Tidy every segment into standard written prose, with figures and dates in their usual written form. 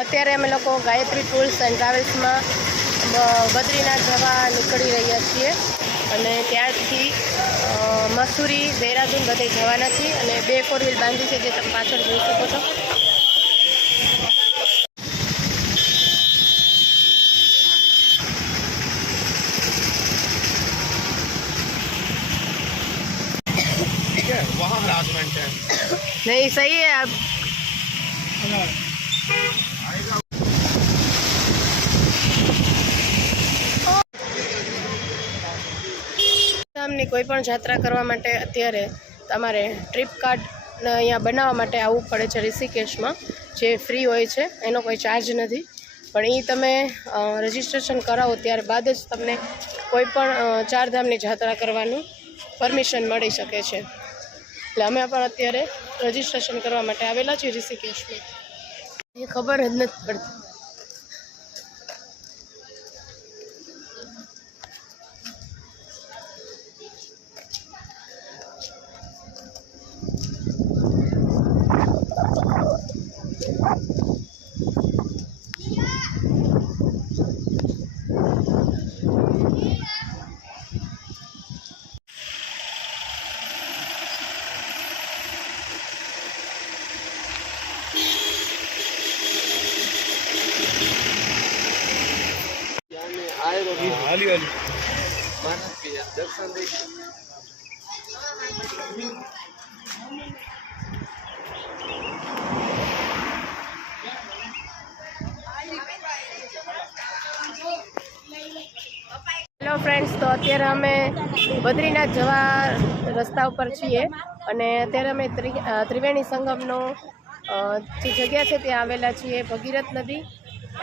અત્યારે અમે લોકો ગાયત્રી ટૂર્સ એન્ડ ટ્રાવેલ્સમાં બદ્રીનાથ જવા નીકળી રહ્યા છીએ અને ત્યારથી મસૂરી દેહરાદૂન બધે જવાના છીએ અને 2 4 વ્હીલ બાંધી છે જે તમે પાછળ જોઈ શકો છો. वहाँ हरासमेंट है नहीं सही है आप ગામની કોઈ પણ યાત્રા કરવા માટે અત્યારે તમારે ટ્રીપ કાર્ડ અહીંયા બનાવવા માટે આવવું પડે છે ઋષિકેશમાં, જે ફ્રી હોય છે, એનો કોઈ ચાર્જ નથી. પણ એ તમે રજિસ્ટ્રેશન કરાવો ત્યારબાદ જ તમને કોઈ પણ 4 ધામની યાત્રા કરવાનું પરમિશન મળી શકે છે. એટલે અમે પણ અત્યારે રજિસ્ટ્રેશન કરવા માટે આવેલા છીએ ઋષિકેશમાં. એ ખબર જ નથી પડતી. हाली वाली દર્શન હેલો ફ્રેન્ડ્સ, તો અત્યારે અમે બદ્રીનાથ જવા રસ્તા ઉપર છીએ અને અત્યારે અમે ત્રિવેણી સંગમનો જે જગ્યા છે ત્યાં આવેલા છીએ. ભગીરથ નદી,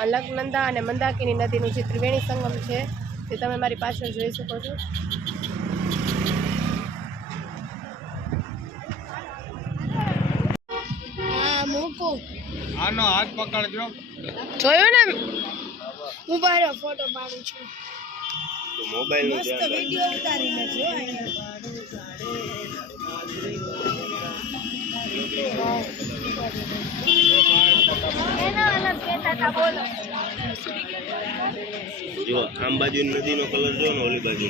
અલકનંદા અને મંદાકિની નદીનું જે ત્રિવેણી સંગમ છે તે તમે મારી પાછળ જોઈ શકો છો. આનો હાથ પકડજો. જોયું ને, હું બારે ફોટો પાડું છું. તો મોબાઈલ નો મસ્ત વિડિયો ઉતારી લેજો. જો આમ બાજુ નદીનો કલર જો ને ઓલી બાજુ